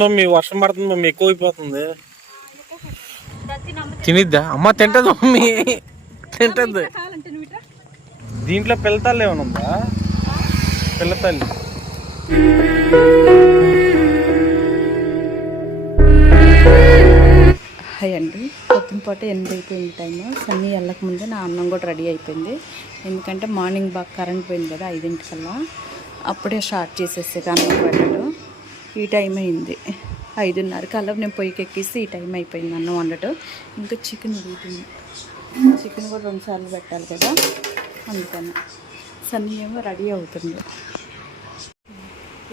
Mummy వర్షం పడుతుంది mummy ఎక్కువ అయిపోతుంది తినిద్దా? అమ్మ తింటది మమ్మీ. తింటది దీంట్లో పిల్లతల్లి ఏమైనా ఉందా? పిల్లతల్లి హాయ్ అండి. పొద్దున పూట ఎనిమిది అయిపోయింది టైం సన్నీ వెళ్ళక ముందే నా అన్నం కూడా రెడీ అయిపోయింది. ఎందుకంటే మార్నింగ్ బాగా కరెంట్ పోయింది కదా ఐదింటికల్లా. అప్పుడే స్టార్ట్ చేసేసి అన్నం పెట్టడం. ఈ టైం అయింది. ఐదున్నర కల్లా నేను పొయ్యికి ఎక్కేసి ఈ టైం అయిపోయింది అన్నం వండటం. ఇంకా చికెన్ ఉడుగుతుంది చికెన్ కూడా రెండు సార్లు పెట్టాలి కదా. అందుకని సన్నీ ఏమో రెడీ అవుతుంది.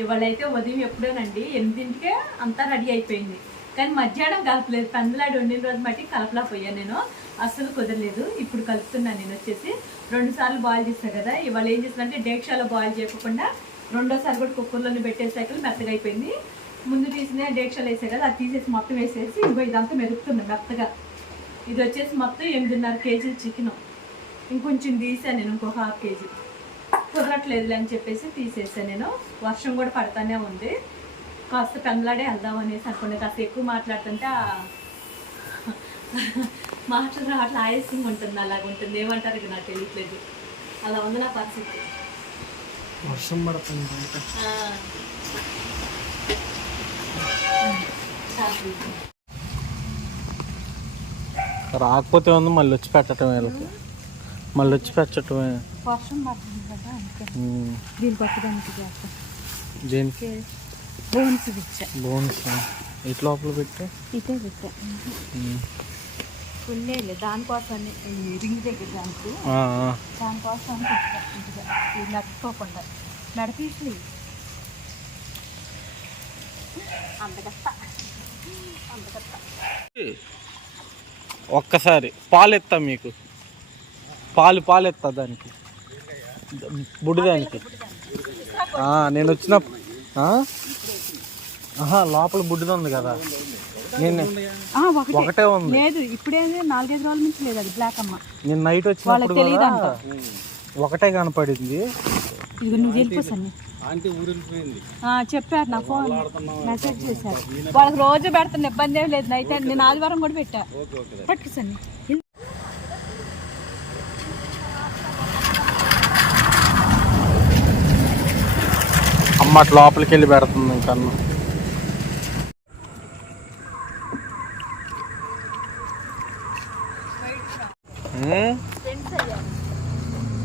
ఇవాళైతే ఉదయం ఎప్పుడోనండి ఎనిమిదింటికే అంతా రెడీ అయిపోయింది. కానీ మధ్యాహ్నం కలపలేదు. పందులాడి వండిన రోజు మట్టి కలపలా పోయాను నేను. అస్సలు కుదరలేదు. ఇప్పుడు కలుపుతున్నాను నేను వచ్చేసి. రెండు సార్లు బాయిల్ చేస్తాను కదా. ఇవాళ ఏం చేస్తానంటే డేక్షాలో బాయిల్ చేయకుండా రెండోసారి కూడా కుక్కర్లోనే పెట్టేసాక మెత్తగా అయిపోయింది. ముందు తీసిన డేక్షలు వేసే కదా అది తీసేసి మొత్తం వేసేసి ఇంకో ఇదంతా మెరుగుతుంది మెత్తగా. ఇది వచ్చేసి మొత్తం ఎనిమిదిన్నర కేజీ చికెన్. ఇంకొంచెం తీసాను నేను ఇంకో హాఫ్ కేజీ. కుదరట్లేదులే అని చెప్పేసి తీసేసాను నేను. వర్షం కూడా పడతానే ఉంది. కాస్త పెందలాడే వెళ్దాం అనేసి అనుకున్నా. కాస్త ఎక్కువ మాట్లాడుతుంటే మాట్లాడడం అట్లా ఆయాసంగా ఉంటుంది అలాగ ఉంటుంది ఏమంటారు ఇక నాకు తెలియట్లేదు. అలా ఉంది నా పరిస్థితి. వర్షం పడుతుంది ఆ. చాలు. రాకపోతే ఉంది మళ్ళీ వచ్చి పెట్టడం వీళ్ళకి. మళ్ళీ వచ్చి పెట్టడమే వర్షం పడుతుంది కదా అందుకే. ఉమ్. దీని పట్టడానికి చేస్తాం. దేనికి బోన్స్ తెచ్చా. బోన్స్? ఇటు లోపల పెట్టు? ఇదే పెట్టా. దానికోసం రింగ్ దగ్గర దానికి. దానికోసం నడుచుకోకుండా. నడిపేసి ఒక్కసారి పాలు ఎత్తా మీకు. పాలు పాలు ఎత్తా దానికి. బుడ్డిదానికి నేను వచ్చిన లోపల బుడ్డిది ఉంది కదా. ఒకటే. ఉంది. లేదు ఇప్పుడేంది నాలుగైదు రోజుల నుంచి లేదు అది బ్లాక్ అమ్మ. నేను నైట్ వచ్చినప్పుడు కూడా. ఒకటే కనపడింది. ఇదిగో నువ్వు వెళ్ళిపోసాను చెప్పారు నా ఫోన్ మెసేజ్ చేశారు. వాళ్ళకి రోజు పెడుతున్న ఇబ్బంది ఏం లేదు. అయితే నేను ఆదివారం కూడా పెట్టా. పట్టుసండి అమ్మ అట్లా లోపలికి వెళ్ళి పెడుతుంది ఇంకన్నా.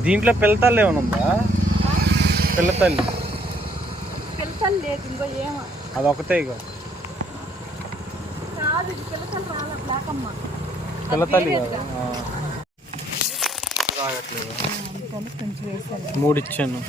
దీంట్లో పిల్లతల్లి ఏమైనా ఉందా? పిల్లతల్లి. లేదు ఇంకో ఏమో అదొకటే ఇక కాదు ఇది పిల్లలు రాలా బ్లాక్ అమ్మ పిల్లతల్లి కదా ఆ. తాగట్లేదు అందుకని కొంచెం వేసాను మూడు ఇచ్చాను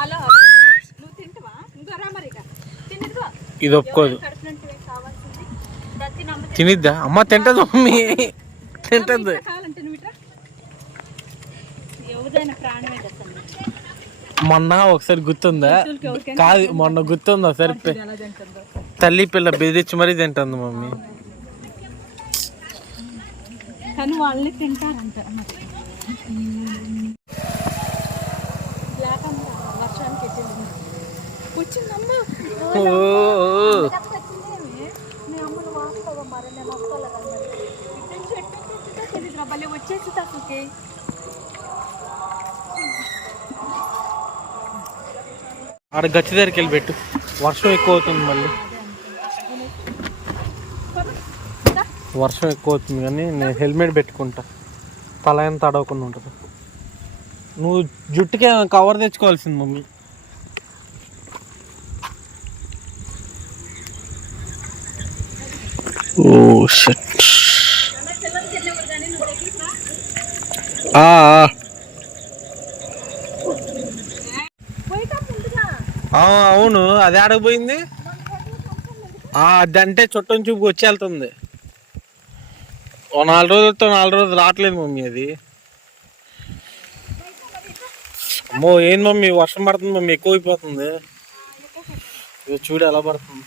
అలా నువ్వు తింటవా ఇంకో రా మరి ఇక తిన్నదిగో ఇది ఒప్పుకోదు. తినిద్దా? అమ్మ తింటది మమ్మీ. తింటది. కావాలంటే నువ్వు ఇట్రా ఎవరిదైనా ప్రాణమే దత్తమ్మ మొన్న ఒకసారి గుర్తుందా? కాదు మొన్న గుర్తుందా ఒకసారి? తల్లి పిల్ల బెదిరించి మరీ తింటుంది మమ్మీ. కానీ వాళ్ళని తింటారంట. బ్లాక్ అమ్మ వర్షానికి ఎట్టింది వచ్చిందమ్మ ఓ, ఓ. వచ్చిందేమి మీ అమ్మను వాస్తవ మరి నేను వస్తాను కదా మరి ఇటు నుంచి ఎటు నుంచి వచ్చిందో తెలీదురా భలే వచ్చేసి అసలుకి అక్కడ గచ్చి దగ్గరికి వెళ్ళి పెట్టు. వర్షం ఎక్కువ అవుతుంది మళ్ళీ. వర్షం ఎక్కువ అవుతుంది కానీ నేను హెల్మెట్ పెట్టుకుంటా. తల ఎంత తడవకుండా ఉంటుంది. నువ్వు జుట్టుకే కవర్ తెచ్చుకోవాల్సింది మమ్మీ. ఓ షట్. అవును. అది ఆడకపోయింది? అదంటే చుట్టం చూపు వచ్చి వెళ్తుంది. ఓ నాలుగు రోజులతో నాలుగు రోజులు రావట్లేదు మమ్మీ అది. అమ్మో ఏం మమ్మీ? వర్షం పడుతుంది మమ్మీ ఎక్కువ అయిపోతుంది చూడు ఎలా పడుతుంది.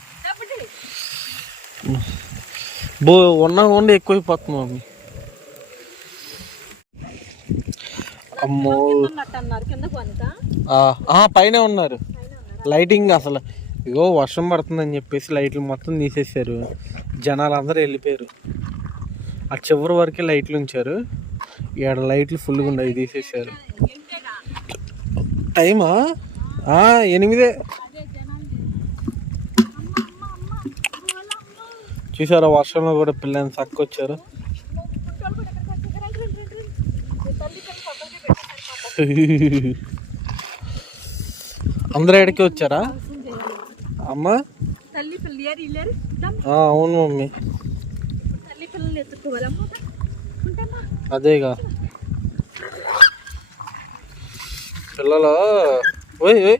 బో ఉన్న ఉండి ఎక్కువ అయిపోతుంది మమ్మీ. అమ్మో. పైన ఉన్నారు. లైటింగ్ అసలు. ఇగో వర్షం పడుతుందని చెప్పేసి లైట్లు మొత్తం తీసేసారు జనాలు అందరూ వెళ్ళిపోయారు. ఆ చివరి వరకే లైట్లు ఉంచారు. ఏడ లైట్లు ఫుల్గా ఉన్నాయి తీసేసారు టైమా? ఎనిమిదే. చూసారా వర్షంలో కూడా పిల్లని చక్కొచ్చారు అందరూ ఎక్కడికి వచ్చారా? అమ్మా? అవును మమ్మీ. అదేగా. పిల్లలు ఓయ్ ఓయ్.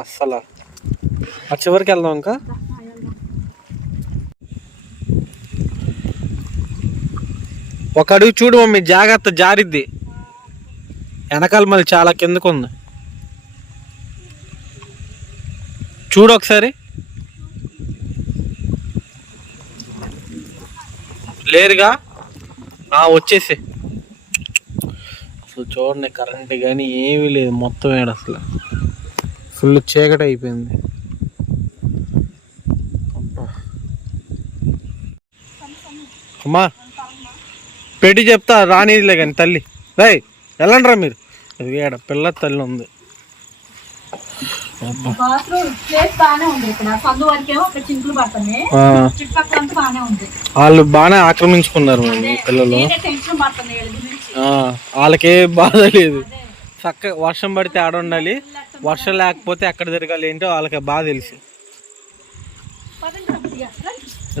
అస్సలా. ఆ చివరికి వెళ్దాం ఇంకా? ఒక అడుగు చూడు మమ్మీ జాగ్రత్త జారిద్ది. వెనకాల మళ్ళీ చాలా కిందకు ఉంది చూడు ఒకసారి. లేరుగా? ఆ, వచ్చేసి. అసలు చూడండి కరెంట్ కానీ ఏమీ లేదు మొత్తం ఏడు అసలు. ఫుల్ చీకటి అయిపోయింది. అమ్మా. పెట్టి చెప్తా రానిదిలే కానీ తల్లి. రై వెళ్ళండి రా మీరు. అది ఏడ పిల్ల తల్లి ఉంది. వాళ్ళు బాగానే ఆక్రమించుకున్నారు పిల్లలు. వాళ్ళకే బాధ లేదు. చక్క వర్షం పడితే ఆడ ఉండాలి. వర్షం లేకపోతే ఎక్కడ తిరగాలి ఏంటో వాళ్ళకి బాగా తెలుసు.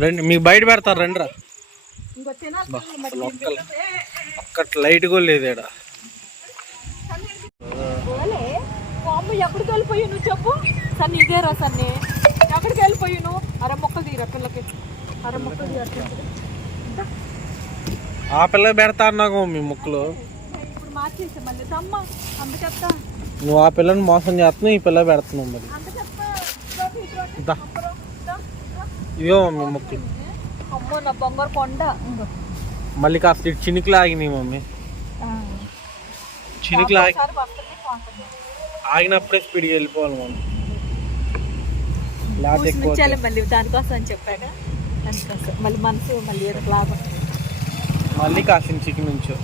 రండి. మీకు బయట పెడతారు రండి రా ఇంకో తినాలి అసలు ఒక్క ఒక్కటి లైట్ కూడా లేదు అమ్మ ఎక్కడికి వెళ్ళిపోయి నువ్వు చెప్పు. సన్ని ఇదేరా సన్ని. ఎక్కడికి వెళ్ళిపోయి నువ్వు? అర మొక్కలు తీరా పిల్లకి. అర మొక్కలు తీరా ఆ పిల్ల పెడతా అన్నావు మీ ముక్కులు. ఇప్పుడు మార్చేసా మళ్ళీ. తమ్మ అంత చెప్తా. నువ్వు ఆ పిల్లని మోసం చేస్తున్నావు ఈ పిల్ల పెడుతున్నావు మరి. ఇవో మీ ముక్కులు. అమ్మో నా బొంగరు కొండ. మళ్ళీ కాస్త ఇటు చినుకులు మమ్మీ. చినుకులు ఆగి ఆగినప్పుడే స్పీడ్ వెళ్ళిపోవాలి మమ్మీ. మళ్ళీ దానికోసం అని చెప్పాక దానికోసం. మళ్ళీ మనసు మళ్ళీ లాభం. మళ్ళీ కాసిన చికెన్ నుంచో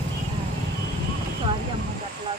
సారీ అమ్మ అట్లా